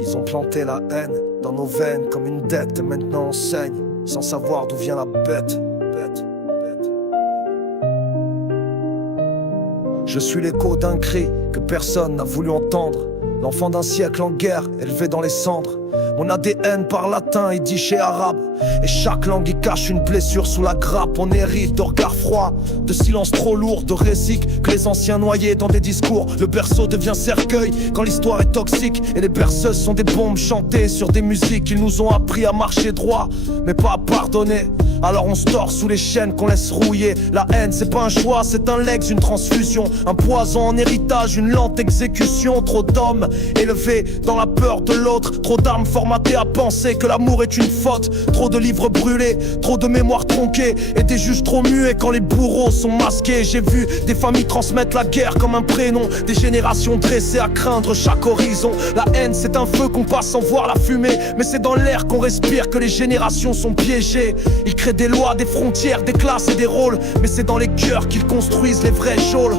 Ils ont planté la haine dans nos veines comme une dette. Et maintenant on saigne sans savoir d'où vient la bête. Je suis l'écho d'un cri que personne n'a voulu entendre. L'enfant d'un siècle en guerre, élevé dans les cendres. Mon ADN par latin et dit chez arabe. Et chaque langue y cache une blessure sous la grappe. On hérite de regards froids, de silences trop lourds, de récits que les anciens noyaient dans des discours. Le berceau devient cercueil quand l'histoire est toxique. Et les berceuses sont des bombes chantées sur des musiques. Ils nous ont appris à marcher droit, mais pas à pardonner. Alors on se tord sous les chaînes qu'on laisse rouiller. La haine c'est pas un choix, c'est un legs, une transfusion. Un poison en héritage, une lente exécution. Trop d'hommes élevés dans la peur de l'autre. Trop d'armes formatées à penser que l'amour est une faute. Trop de livres brûlés, trop de mémoires tronquées. Et des juges trop muets quand les bourreaux sont masqués. J'ai vu des familles transmettre la guerre comme un prénom. Des générations dressées à craindre chaque horizon. La haine c'est un feu qu'on passe sans voir la fumée. Mais c'est dans l'air qu'on respire que les générations sont piégées. Ils créent des lois, des frontières, des classes et des rôles. Mais c'est dans les cœurs qu'ils construisent les vrais geôles.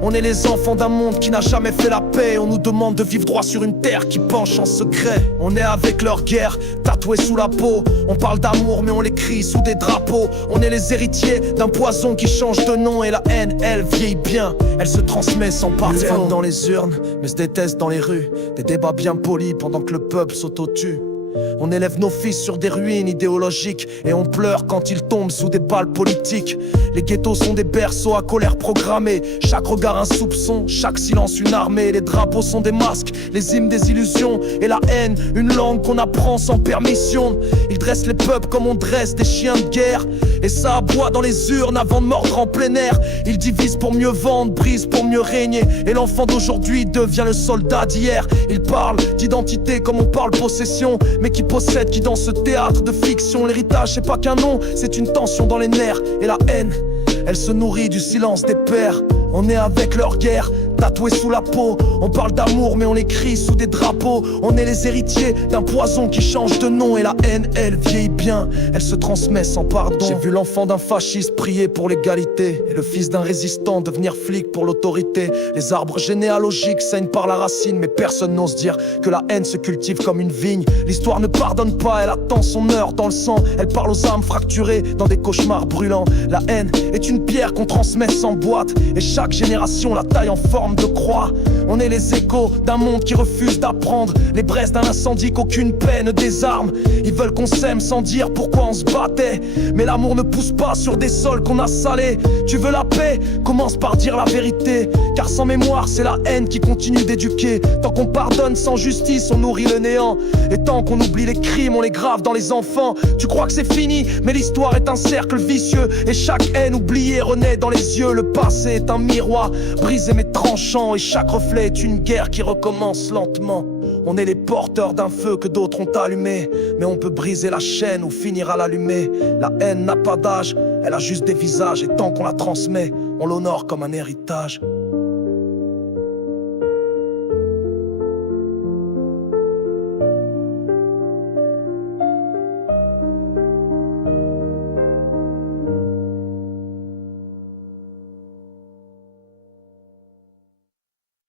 On est les enfants d'un monde qui n'a jamais fait la paix. On nous demande de vivre droit sur une terre qui penche en secret. On est avec leur guerre, tatoués sous la peau. On parle d'amour mais on l'écrit sous des drapeaux. On est les héritiers d'un poison qui change de nom. Et la haine, elle vieillit bien, elle se transmet sans parfum dans les urnes, mais se déteste dans les rues. Des débats bien polis pendant que le peuple s'autotue. On élève nos fils sur des ruines idéologiques. Et on pleure quand ils tombent sous des balles politiques. Les ghettos sont des berceaux à colère programmée. Chaque regard un soupçon, chaque silence une armée. Les drapeaux sont des masques, les hymnes des illusions. Et la haine, une langue qu'on apprend sans permission. Ils dressent les peuples comme on dresse des chiens de guerre. Et ça aboie dans les urnes avant de mordre en plein air. Ils divisent pour mieux vendre, brisent pour mieux régner. Et l'enfant d'aujourd'hui devient le soldat d'hier. Ils parlent d'identité comme on parle possession. Mais qui possède qui dans ce théâtre de fiction. L'héritage c'est pas qu'un nom, c'est une tension dans les nerfs. Et la haine, elle se nourrit du silence des pères. On est avec leur guerre, tatoués sous la peau. On parle d'amour mais on l'écrit sous des drapeaux. On est les héritiers d'un poison qui change de nom. Et la haine, elle vieillit bien, elle se transmet sans pardon. J'ai vu l'enfant d'un fasciste prier pour l'égalité. Et le fils d'un résistant devenir flic pour l'autorité. Les arbres généalogiques saignent par la racine. Mais personne n'ose dire que la haine se cultive comme une vigne. L'histoire ne pardonne pas, elle attend son heure dans le sang. Elle parle aux âmes fracturées dans des cauchemars brûlants. La haine est une pierre qu'on transmet sans boîte. Et chaque génération la taille en forme de croix. On est les échos d'un monde qui refuse d'apprendre. Les braises d'un incendie qu'aucune paix ne désarme. Ils veulent qu'on s'aime sans dire pourquoi on se battait. Mais l'amour ne pousse pas sur des sols qu'on a salés. Tu veux la paix? Commence par dire la vérité. Car sans mémoire c'est la haine qui continue d'éduquer. Tant qu'on pardonne sans justice on nourrit le néant. Et tant qu'on oublie les crimes on les grave dans les enfants. Tu crois que c'est fini mais l'histoire est un cercle vicieux. Et chaque haine oubliée renaît dans les yeux. Le passé est un miroir brisé mais tranchant. Et chaque reflet est une guerre qui recommence lentement. On est les porteurs d'un feu que d'autres ont allumé. Mais on peut briser la chaîne ou finir à l'allumer. La haine n'a pas d'âge, elle a juste des visages. Et tant qu'on la transmet, on l'honore comme un héritage.